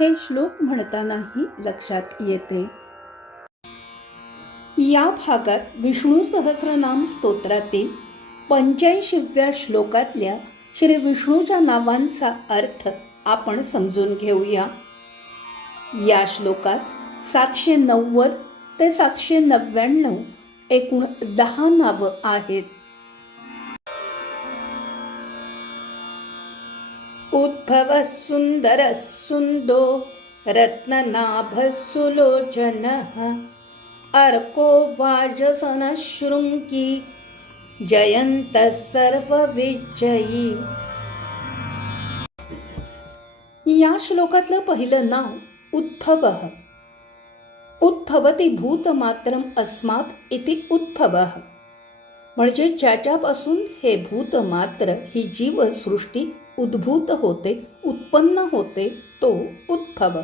हे श्लोक म्हणतानाही लक्षात येते. या भागात विष्णू सहस्रनाम स्तोत्रातील पंच्याऐंशीव्या श्लोकातल्या श्री विष्णूच्या नावांचा अर्थ आपण समजून घेऊया. या श्लोकात सातशे नव्वद ते सातशे नव्याण्णव एकूण दहा नावं आहेत. उद्भवः सुन्दरः सुन्दो रत्ननाभः सुलोचनः अर्को वाजसनः शृङ्गी जयन्तः सर्वविजयी या श्लोकातलं पहिलं नाव उद्भव। उद्भवती भूतमात्रम अस्मात् इति उद्भव। म्हणजे ज्याच्यापासून हे भूत मात्र ही जीवसृष्टी उद्भूत होते उत्पन्न होते तो उद्भव.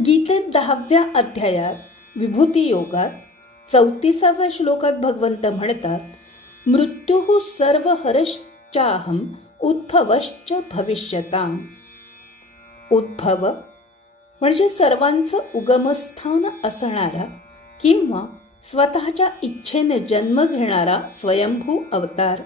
गीतेत दहाव्या अध्यायात विभूती योगात चौतीसाव्या श्लोकात भगवंत म्हणतात मृत्यू सर्व हरश्चाहम उद्भवश्च भविष्यता उद्भव म्हणजे सर्वांचं उगमस्थान असणारा किंवा स्वतःच्या इच्छेने जन्म घेणारा स्वयंभू अवतार.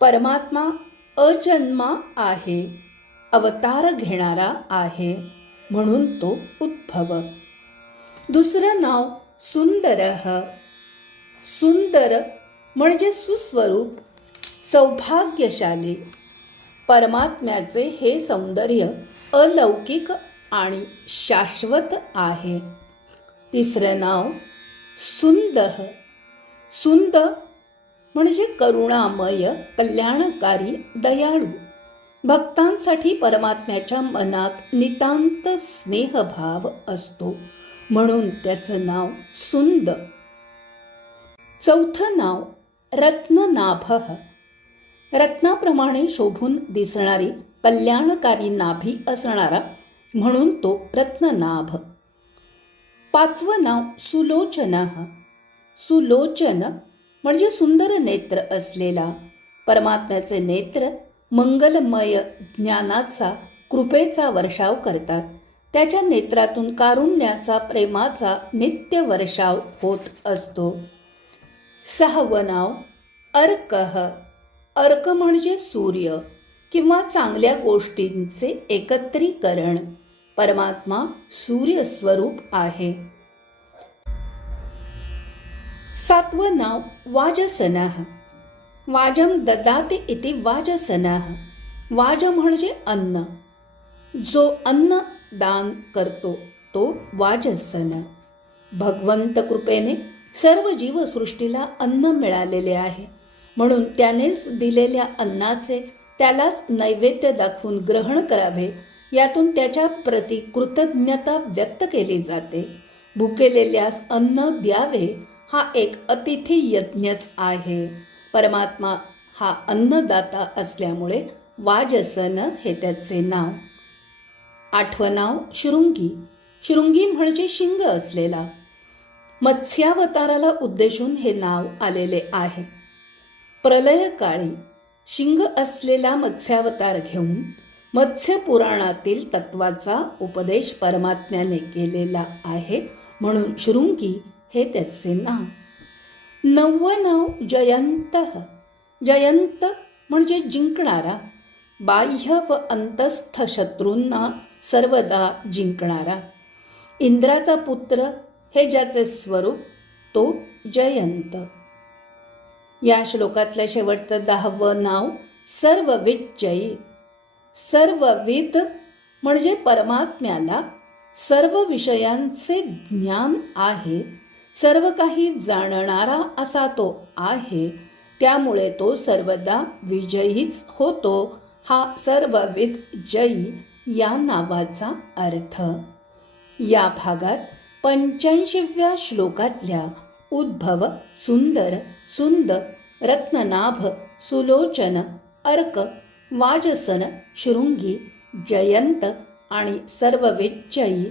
परमात्मा अजन्मा आहे अवतार घेणारा आहे म्हणून तो उद्भव. दुसरं नाव सुंदर. सुंदर म्हणजे सुस्वरूप सौभाग्यशाली. परमात्म्याचे हे सौंदर्य अलौकिक आणि शाश्वत आहे. तिसरं नाव सुंद. सुंद म्हणजे करुणामय कल्याणकारी दयाळू. भक्तांसाठी परमात्म्याच्या मनात नितांत स्नेहभाव असतो. म्हणून त्याचं नाव सुंद. चौथं नाव रत्ननाभ. रत्नाप्रमाणे शोभून दिसणारी कल्याणकारी नाभी असणारा म्हणून तो रत्ननाभ. पाचवं नाव सुलोचन. सुलोचन म्हणजे सुंदर नेत्र असलेला. परमात्म्याचे नेत्र मंगलमय ज्ञानाचा कृपेचा वर्षाव करतात. त्याच्या नेत्रातून कारुण्याचा प्रेमाचा नित्य वर्षाव होत असतो. सहावं नाव अर्कह अर्क म्हणजे सूर्य किंवा चांगल्या गोष्टींचे एकत्रीकरण. परमात्मा सूर्यस्वरूप आहे. सातवं नाव वाजसनाः। वाजम ददाते इति वाजसनाः। वाज म्हणजे अन्न। जो अन्न दान करतो तो वाजसन। भगवंत कृपेने सर्व जीवसृष्टीला अन्न मिळालेले आहे। म्हणून त्यानेच दिलेल्या अन्नाचे त्यालाच नैवेद्य दाखवून ग्रहण करावे यातून त्याच्या प्रती कृतज्ञता व्यक्त केली जाते। भुकेलेल्यास अन्न द्यावे हा एक अतिथी यज्ञच आहे. परमात्मा हा अन्नदाता असल्यामुळे वाजसन हे त्याचे नाव. आठवं नाव शृंगी शृंगी म्हणजे शिंग असलेला. मत्स्यावताराला उद्देशून हे नाव आलेले आहे. प्रलयकाळी शिंग असलेला मत्स्यावतार घेऊन मत्स्य पुराणातील तत्वाचा उपदेश परमात्म्याने केलेला आहे म्हणून शृंगी हे त्याचे नाव. नववं नाव जयंत. जयंत म्हणजे जिंकणारा बाह्य व अंतस्थ शत्रूंना सर्वदा जिंकणारा. इंद्राचा पुत्र हे ज्याचे स्वरूप तो जयंत. या श्लोकातल्या शेवटचं दहावं नाव सर्वविजयी सर्वविद म्हणजे परमात्म्याला सर्व विषयांचे ज्ञान आहे. सर्व काही जाणणारा असा तो आहे त्यामुळे तो सर्वदा विजयीच होतो हा सर्वविद जयी या नावाचा अर्थ. या भागात पंच्याऐंशीव्या श्लोकातल्या उद्भव सुंदर सुंद रत्ननाभ सुलोचन अर्क वाजसन शृंगी जयंत आणि सर्वविजयी